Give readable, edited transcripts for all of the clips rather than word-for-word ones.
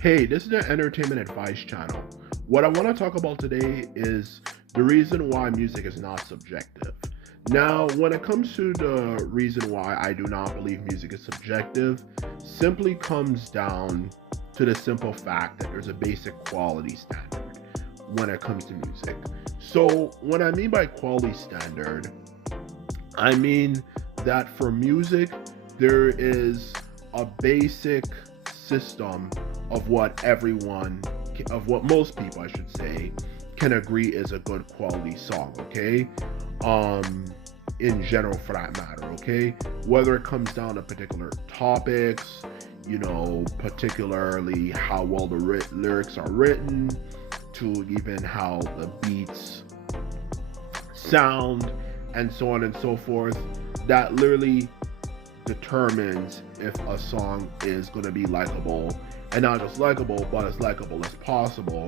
Hey, this is the Entertainment Advice Channel. What I want to talk about today is the reason why music is not subjective. Now, when it comes to the reason why I do not believe music is subjective, simply comes down to the simple fact that there's a basic quality standard when it comes to music. So, what I mean by quality standard, I mean that for music, there is a basic system of what everyone, of what most people, I should say, can agree is a good quality song, okay? Um, in general, for that matter, okay? Whether it comes down to particular topics, particularly how well the lyrics are written, to even how the beats sound, and so on and so forth, that literally determines if a song is going to be likable, and not just likable, but as likable as possible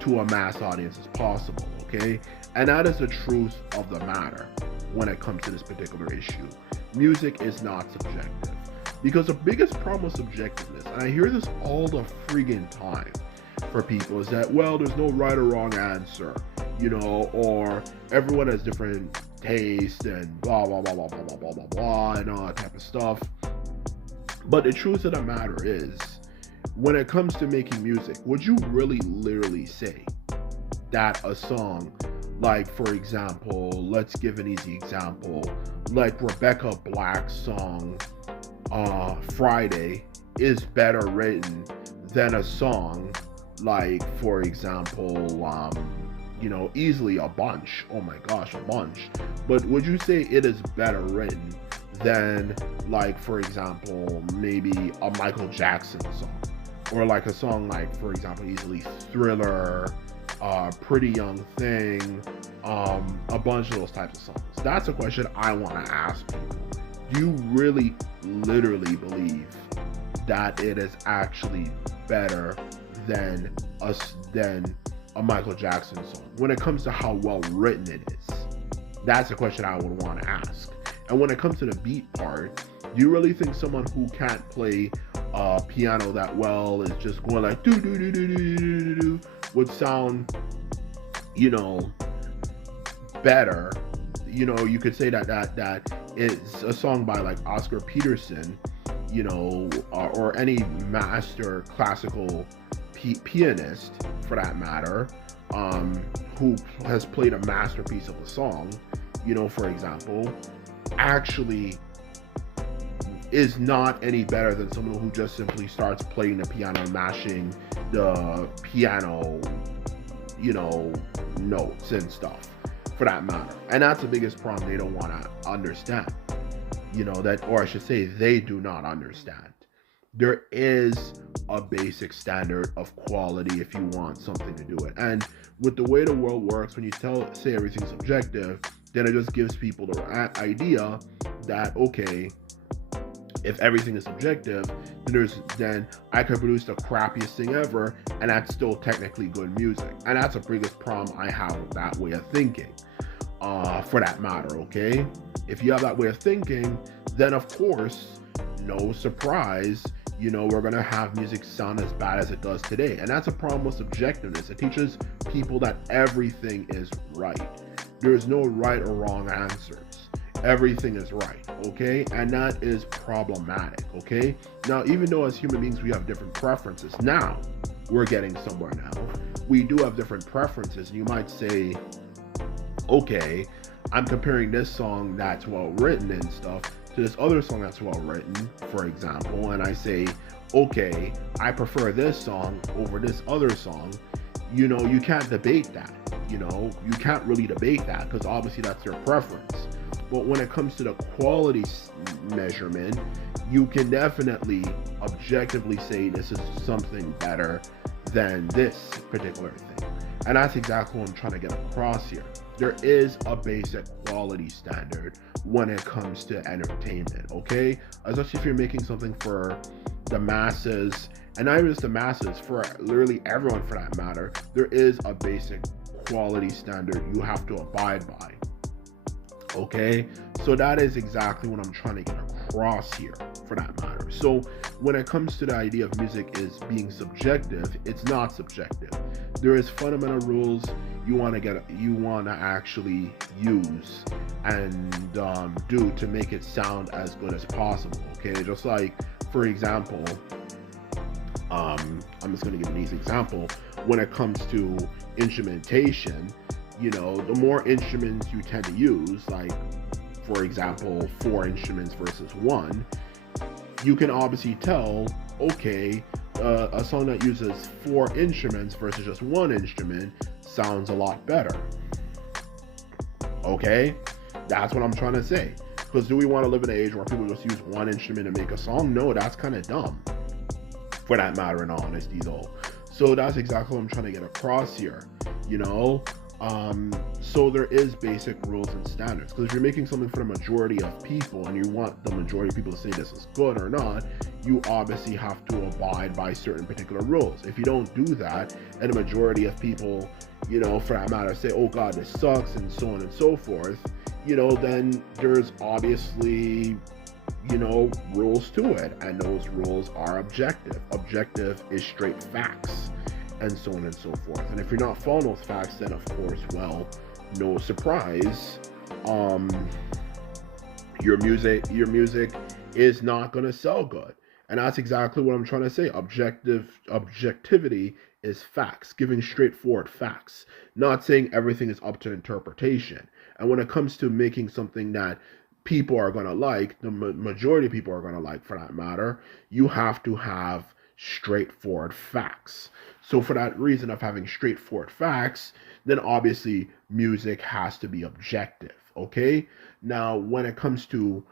to a mass audience as possible, okay? And that is the truth of the matter when it comes to this particular issue. Music is not subjective. Because the biggest problem with subjectiveness, and I hear this all the friggin' time for people, is that, well, there's no right or wrong answer, or everyone has different taste and blah, blah, blah, blah, blah, blah, blah, blah, blah, and all that type of stuff. But the truth of the matter is, when it comes to making music, would you really literally say that a song, like, for example, let's give an easy example, like Rebecca Black's song, Friday, is better written than a song like, for example, easily a bunch. Oh my gosh, a bunch. But would you say it is better written than, like, for example, maybe a Michael Jackson song? Or like a song like, for example, easily Thriller, Pretty Young Thing, a bunch of those types of songs. That's a question I want to ask people. Do you really literally believe that it is actually better than a Michael Jackson song when it comes to how well written it is? That's a question I would want to ask. And when it comes to the beat part, do you really think someone who can't play piano that well, is just going like do do do do do do do, would sound, better? You could say that it's a song by like Oscar Peterson, or any master classical pianist, for that matter, who has played a masterpiece of a song, for example, actually is not any better than someone who just simply starts playing the piano, mashing the piano, notes and stuff, for that matter. And that's the biggest problem they don't want to understand, that, or I should say, they do not understand. There is a basic standard of quality if you want something to do it. And with the way the world works, when you say everything's subjective, then it just gives people the idea that, okay, if everything is subjective, then I could produce the crappiest thing ever, and that's still technically good music. And that's the biggest problem I have with that way of thinking, for that matter, okay? If you have that way of thinking, then of course, no surprise, we're going to have music sound as bad as it does today. And that's a problem with subjectiveness. It teaches people that everything is right. There's no right or wrong answers. Everything is right, okay? And that is problematic, okay? Now, even though as human beings we have different preferences, now we're getting somewhere now. We do have different preferences, and you might say, okay, I'm comparing this song that's well written and stuff to this other song that's well written, for example, and I say, okay, I prefer this song over this other song. You can't debate that. You can't really debate that, because obviously that's your preference. But when it comes to the quality measurement, you can definitely objectively say this is something better than this particular thing. And that's exactly what I'm trying to get across here. There is a basic quality standard when it comes to entertainment, okay? Especially if you're making something for the masses, and not even just the masses, for literally everyone for that matter, there is a basic quality standard you have to abide by, okay? So that is exactly what I'm trying to get across here, for that matter. So when it comes to the idea of music is being subjective, it's not subjective. There is fundamental rules you want to actually use and do to make it sound as good as possible. Okay, just like for example, I'm just going to give an easy example. When it comes to instrumentation, the more instruments you tend to use, like for example, 4 instruments versus one, you can obviously tell, okay, a song that uses 4 instruments versus just one instrument sounds a lot better. Okay? That's what I'm trying to say. Because do we want to live in an age where people just use one instrument to make a song? No, that's kind of dumb. For that matter, in all honesty, though. So that's exactly what I'm trying to get across here. So there is basic rules and standards, because if you're making something for the majority of people and you want the majority of people to say this is good or not, you obviously have to abide by certain particular rules. If you don't do that and the majority of people, for that matter, say, oh god, this sucks, and so on and so forth, then there's obviously rules to it, and those rules are objective. Objective is straight facts, and so on and so forth. And if you're not following those facts, then of course, well, no surprise, your music is not going to sell good. And that's exactly what I'm trying to say. Objectivity is facts, giving straightforward facts, not saying everything is up to interpretation. And when it comes to making something that people are going to like, the majority of people are going to like, for that matter, you have to have straightforward facts. So for that reason of having straightforward facts, then obviously music has to be objective. Okay? Now, when it comes to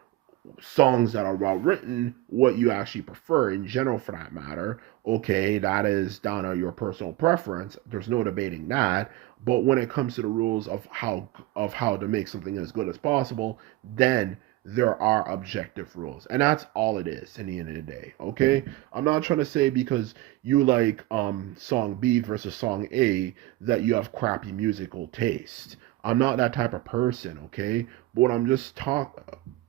songs that are well written, what you actually prefer in general, for that matter, okay, that is down to your personal preference. There's no debating that. But when it comes to the rules of how to make something as good as possible, then there are objective rules, and that's all it is in the end of the day. Okay, I'm not trying to say because you like song B versus song A that you have crappy musical taste. I'm not that type of person. Okay, but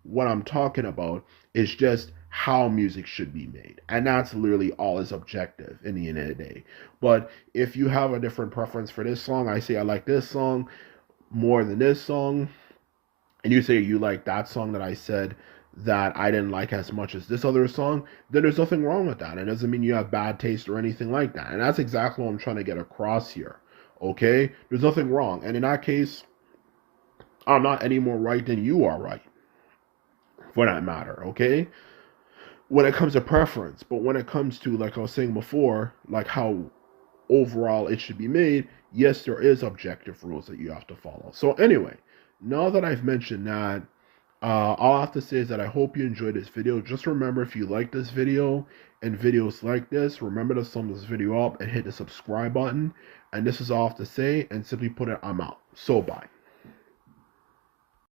what I'm talking about is just how music should be made. And that's literally all is objective in the end of the day. But if you have a different preference for this song, I say I like this song more than this song, and you say you like that song that I said that I didn't like as much as this other song, then there's nothing wrong with that. It doesn't mean you have bad taste or anything like that. And that's exactly what I'm trying to get across here. Okay? There's nothing wrong. And in that case, I'm not any more right than you are right, for that matter. Okay? When it comes to preference, but when it comes to, like I was saying before, like how overall it should be made, yes, there is objective rules that you have to follow. So anyway, now that I've mentioned that, all I have to say is that I hope you enjoyed this video. Just remember, if you like this video and videos like this, remember to thumb this video up and hit the subscribe button. And this is all I have to say, and simply put it, I'm out. So bye.